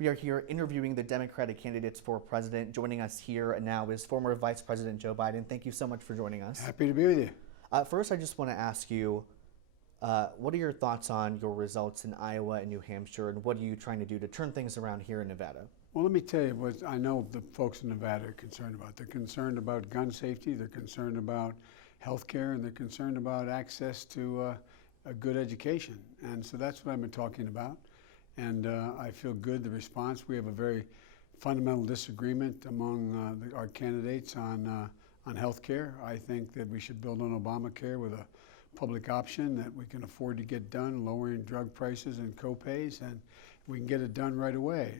We are here interviewing the Democratic candidates for president. Joining us here now is former Vice President Joe Biden. Thank you so much for joining us. Happy to be with you. First, I just want to ask you, what are your thoughts on your results in Iowa and New Hampshire, and what are you trying to do to turn things around here in Nevada? Well, let me tell you what I know the folks in Nevada are concerned about. They're concerned about gun safety, they're concerned about health care, and they're concerned about access to a good education. And so that's what I've been talking about. And I feel good, the response. We have a very fundamental disagreement among our candidates on health care. I think that we should build on Obamacare with a public option that we can afford to get done, lowering drug prices and co-pays, and we can get it done right away.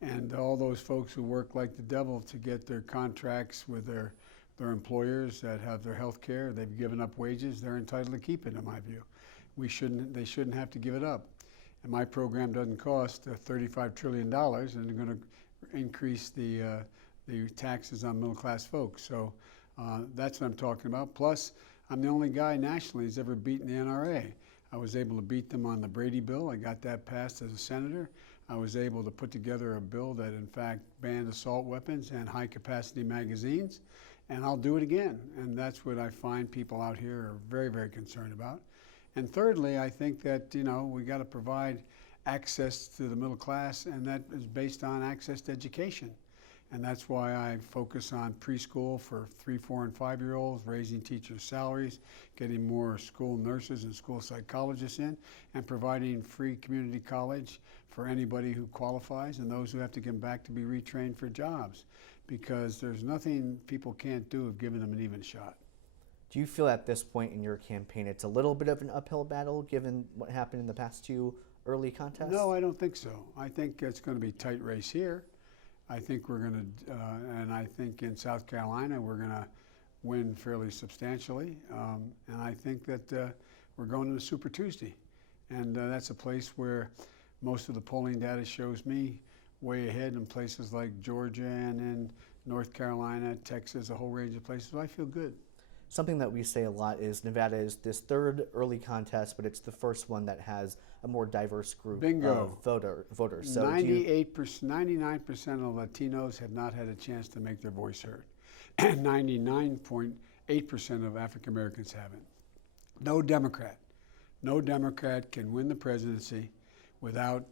And all those folks who work like the devil to get their contracts with their employers that have their health care, they've given up wages, they're entitled to keep it, in my view. They shouldn't have to give it up. And my program doesn't cost $35 trillion, and they're going to increase the taxes on middle-class folks. So that's what I'm talking about. Plus, I'm the only guy nationally who's ever beaten the NRA. I was able to beat them on the Brady bill. I got that passed as a senator. I was able to put together a bill that, in fact, banned assault weapons and high-capacity magazines, and I'll do it again. And that's what I find people out here are very, very concerned about. And thirdly, I think that, we got to provide access to the middle class, and that is based on access to education. And that's why I focus on preschool for 3, 4, and 5-year-olds, raising teachers' salaries, getting more school nurses and school psychologists in, and providing free community college for anybody who qualifies and those who have to come back to be retrained for jobs. Because there's nothing people can't do of giving them an even shot. Do you feel at this point in your campaign it's a little bit of an uphill battle given what happened in the past two early contests? No, I don't think so. I think it's going to be a tight race here. I think we're going to, and I think in South Carolina we're going to win fairly substantially. And I think that we're going to Super Tuesday. And that's a place where most of the polling data shows me way ahead in places like Georgia and in North Carolina, Texas, a whole range of places. So I feel good. Something that we say a lot is Nevada is this third early contest, but it's the first one that has a more diverse group of voters. So 99% of Latinos have not had a chance to make their voice heard. And 99.8% of African Americans haven't. No Democrat can win the presidency without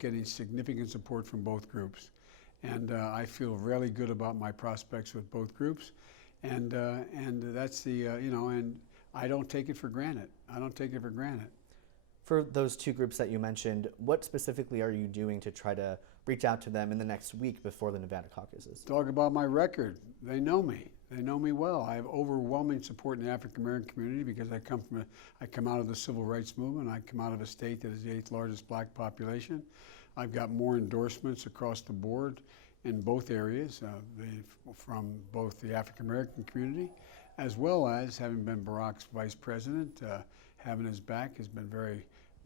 getting significant support from both groups. And I feel really good about my prospects with both groups. And that's the, and I don't take it for granted. I don't take it for granted. For those two groups that you mentioned, what specifically are you doing to try to reach out to them in the next week before the Nevada caucuses? Talk about my record. They know me. They know me well. I have overwhelming support in the African American community because I come out of the civil rights movement. I come out of a state that is the 8th largest black population. I've got more endorsements across the board in both areas, from both the African American community, as well as having been Barack's vice president, having his back has been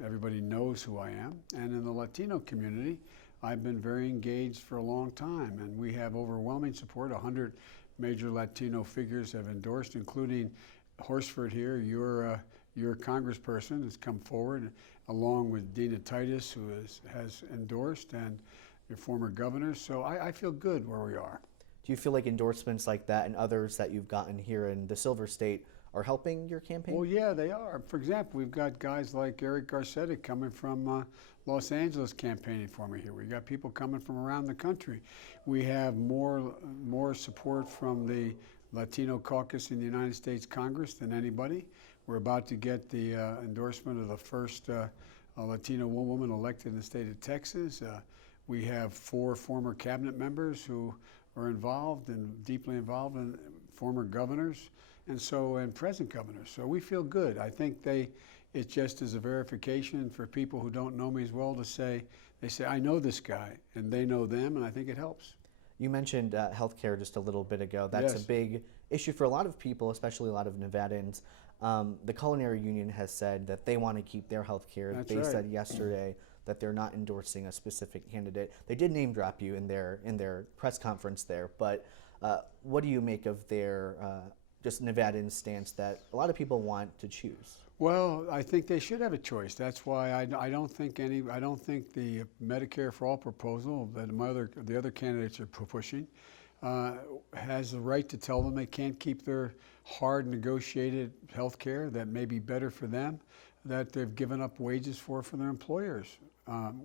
everybody knows who I am. And in the Latino community, I've been very engaged for a long time, and we have overwhelming support. 100 major Latino figures have endorsed, including Horsford here, your congressperson has come forward, along with Dina Titus, who has endorsed, and your former governors. So I feel good where we are. Do you feel like endorsements like that and others that you've gotten here in the Silver State are helping your campaign? Well, yeah, they are. For example, we've got guys like Eric Garcetti coming from Los Angeles campaigning for me here. We've got people coming from around the country. We have more support from the Latino caucus in the United States Congress than anybody. We're about to get the endorsement of the first Latino woman elected in the state of Texas. We have 4 former cabinet members who are involved and deeply involved, in former governors, and present governors. So we feel good. I think it just is a verification for people who don't know me as well to say, they say, I know this guy, and they know them, and I think it helps. You mentioned healthcare just a little bit ago. That's Yes. a big issue for a lot of people, especially a lot of Nevadans. The Culinary Union has said that they want to keep their healthcare. That's They right. said yesterday that they're not endorsing a specific candidate. They did name drop you in their press conference there, but what do you make of their just Nevadan stance that a lot of people want to choose? Well, I think they should have a choice. That's why I don't think the Medicare for All proposal that the other candidates are pushing has the right to tell them they can't keep their hard negotiated health care that may be better for them, that they've given up wages for their employers,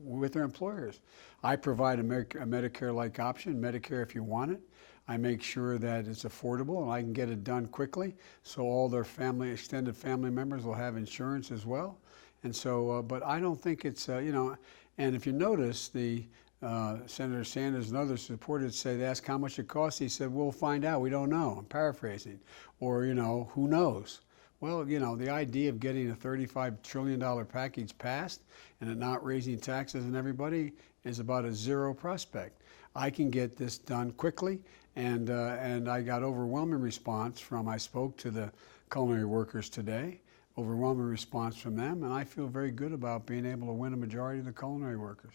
with their employers. I provide a Medicare-like option, Medicare if you want it. I make sure that it's affordable and I can get it done quickly, so all their extended family members will have insurance as well. And so, but I don't think it's, and if you notice, Senator Sanders and others supporters say, they ask how much it costs. He said, we'll find out, we don't know. I'm paraphrasing. Or, who knows? Well, the idea of getting a $35 trillion package passed and it not raising taxes on everybody is about a zero prospect. I can get this done quickly, and I got overwhelming response I spoke to the culinary workers today, overwhelming response from them, and I feel very good about being able to win a majority of the culinary workers.